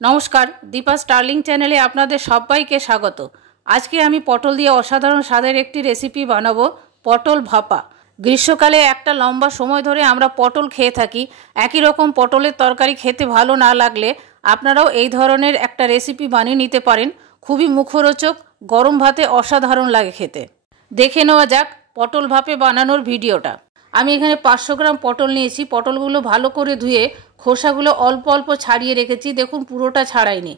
नमस्कार दीपा स्टार्लिंग चैनेले आपनादेर सबाइके स्वागत। आज के आमी पटल दिए असाधारण स्वादेर एकटी रेसिपि बानाबो पटल भापा। ग्रीष्मकाले एकटा लम्बा समय धरे आमरा पटल खेये थाकी। एकई रकम पटलेर तरकारी खेते भालो ना लागले आपनाराओ एई धरनेर एकटा रेसिपि बानिये निते पारेन। खूबई मुखरोचक, गरम भाते असाधारण लागे खेते। देखे नेওয়া যাক पटल भापे बानानोर भिडियोटा। আমি এখানে 500 গ্রাম পটল নিয়েছি। পটলগুলো ভালো করে ধুয়ে খোসাগুলো অল্প অল্প ছাড়িয়ে রেখেছি। দেখুন পুরোটা ছাড়াইনি।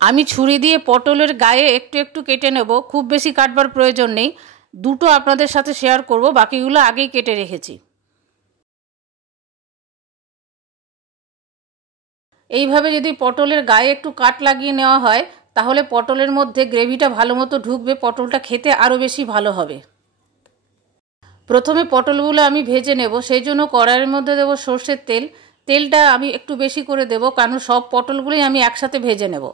আমি ছুরি দিয়ে পটলের গায়ে একটু একটু কেটে নেব। খুব বেশি কাটবার প্রয়োজন নেই। দুটো আপনাদের সাথে শেয়ার করব, বাকিগুলো আগেই কেটে রেখেছি। এইভাবে যদি পটলের গায়ে একটু কাট লাগিয়ে নেওয়া হয় তাহলে পটলের মধ্যে গ্রেভিটা ভালোমতো ঢুকবে, পটলটা খেতে আরো বেশি ভালো হবে। प्रथमे पटलगुलो आमी भेजे नेब। सेई जोन्नो कड़ाइयेर मध्य देब सर्षेर तेल। तेलटा आमी एकटू बेशी करे देब कारण सब पटलगुलोई आमी एकसाथे भेजे नेब।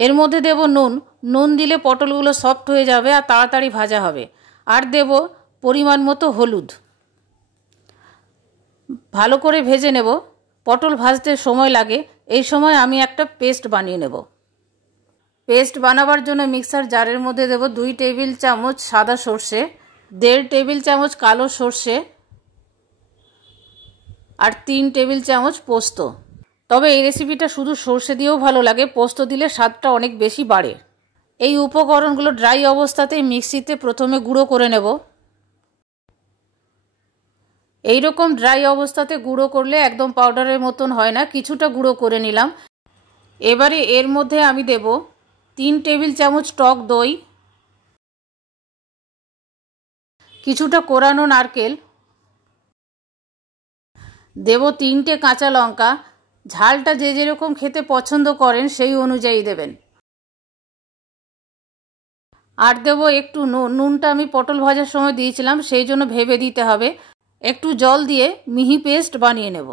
एर मध्य देब नुन। नुन दिले पटलगुलो सफ्ट हये जाबे आर ताड़ाताड़ी भाजा होबे। आर देब परिमाण मतो हलुद। भालो करे भेजे नेब। पटल भाजते समय लागे। एई समय आमी एकटा पेस्ट बानिये नेब। पेस्ट बानाबार जोन्नो मिक्सार जारेर मध्य देब 2 टेबिल चामच सादा सर्षे, 1.5 टेबिल चामच कालो सर्षे और 3 टेबिल चामच पोस्त। तबे এই রেসিপিটা শুধু সরষে দিয়েও ভালো লাগে, পোস্ত দিলে স্বাদটা অনেক বেশি বাড়ে। এই উপকরণগুলো ড্রাই অবস্থাতেই মিক্সিতে প্রথমে গুঁড়ো করে নেব। এই রকম ড্রাই অবস্থাতে গুঁড়ো করলে একদম পাউডারের মতন হয় না, কিছুটা গুঁড়ো করে নিলাম। এবারে এর মধ্যে আমি দেব 3 টেবিল চামচ টক দই, কিছুটা কোরানো নারকেল, দেব 3টে কাঁচা লঙ্কা। ঝালটা যে যেরকম খেতে পছন্দ করেন সেই অনুযায়ী দেবেন। আর দেব একটু নুন। নুনটা আমি পটল ভাজার সময় দিয়েছিলাম, সেই জন্য ভেবে দিতে হবে। একটু জল দিয়ে মিহি পেস্ট বানিয়ে নেব।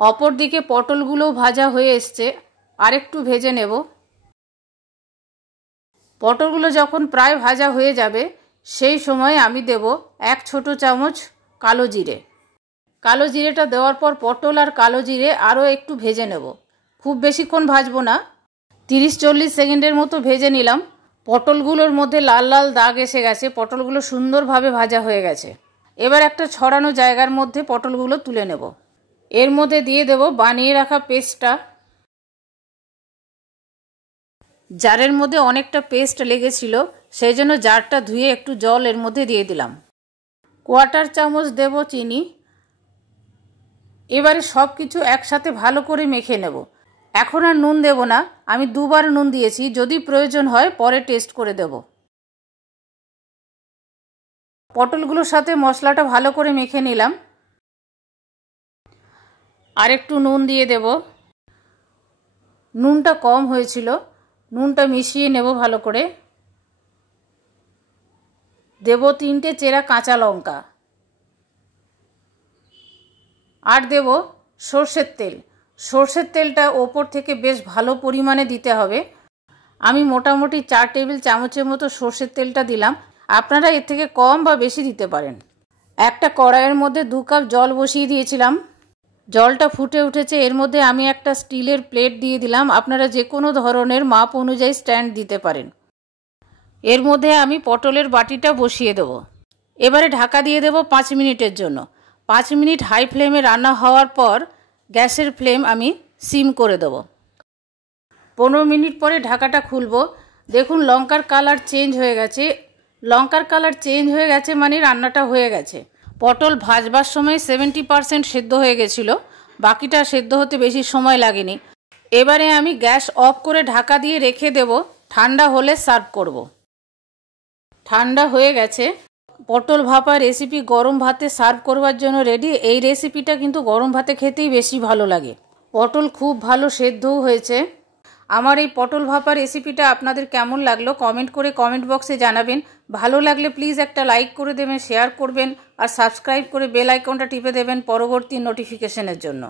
অপর দিকে পটলগুলো ভাজা হয়ে এসছে, আরেকটু ভেজে নেব। পটলগুলো যখন প্রায় ভাজা হয়ে যাবে সেই সময় আমি দেব 1 ছোট চামচ কালো জিরে। কালো জিরেটা দেওয়ার পর পটল আর কালো জিরে আরও একটু ভেজে নেব। খুব বেশিক্ষণ ভাজবো না, 30-40 সেকেন্ডের মতো ভেজে নিলাম। পটলগুলোর মধ্যে লাল লাল দাগ এসে গেছে, পটলগুলো সুন্দরভাবে ভাজা হয়ে গেছে। এবার একটা ছড়ানো জায়গার মধ্যে পটলগুলো তুলে নেব। এর মধ্যে দিয়ে দেব বানিয়ে রাখা পেস্টটা। জারের মধ্যে অনেকটা পেস্ট লেগেছিল, সেই জন্য জারটা ধুয়ে একটু জল এর মধ্যে দিয়ে দিলাম। 1/4 চামচ দেব চিনি। এবারে সব কিছু একসাথে ভালো করে মেখে নেব। এখন আর নুন দেব না, আমি দুবার নুন দিয়েছি, যদি প্রয়োজন হয় পরে টেস্ট করে দেব। পটলগুলোর সাথে মশলাটা ভালো করে মেখে নিলাম। আর একটু নুন দিয়ে দেব। নুনটা কম হয়েছিল, নুনটা মিশিয়ে নেব ভালো করে। দেব 3টে চেরা কাঁচা লঙ্কা। আর দেব সরষের তেল। সরষের তেলটা ওপর থেকে বেশ ভালো পরিমাণে দিতে হবে। আমি মোটামুটি 4 টেবিল চামচের মতো সরষের তেলটা দিলাম। আপনারা এর থেকে কম বা বেশি দিতে পারেন। একটা কড়াইয়ের মধ্যে 2 কাপ জল বসিয়ে দিয়েছিলাম। জলটা ফুটে উঠেছে, এর মধ্যে আমি একটা স্টিলের প্লেট দিয়ে দিলাম। আপনারা যে কোনো ধরনের মাপ অনুযায়ী স্ট্যান্ড দিতে পারেন। এর মধ্যে আমি পটলের বাটিটা বসিয়ে দেব। এবারে ঢাকা দিয়ে দেব 5 মিনিটের জন্য। 5 মিনিট হাই ফ্লেমে রান্না হওয়ার পর গ্যাসের ফ্লেম আমি সিম করে দেব। 15 মিনিট পরে ঢাকাটা খুলব। দেখুন লঙ্কার কালার চেঞ্জ হয়ে গেছে। লঙ্কার কালার চেঞ্জ হয়ে গেছে মানে রান্নাটা হয়ে গেছে। পটল ভাজবার সময় 70% সেদ্ধ হয়ে গেছিল, বাকিটা সেদ্ধ হতে বেশি সময় লাগেনি। এবারে আমি গ্যাস অফ করে ঢাকা দিয়ে রেখে দেব, ঠান্ডা হলে সার্ভ করব। ঠান্ডা হয়ে গেছে। পটল ভাপা রেসিপি গরম ভাতে সার্ভ করবার জন্য রেডি। এই রেসিপিটা কিন্তু গরম ভাতে খেতেই বেশি ভালো লাগে। পটল খুব ভালো সেদ্ধও হয়েছে। আমার এই পটল ভাপা রেসিপিটা আপনাদের কেমন লাগলো কমেন্ট করে কমেন্ট বক্সে জানাবেন। ভালো লাগলে প্লিজ একটা লাইক করে দেবেন, শেয়ার করবেন আর সাবস্ক্রাইব করে বেল আইকনটা টিপে দেবেন পরবর্তী নোটিফিকেশনের জন্য।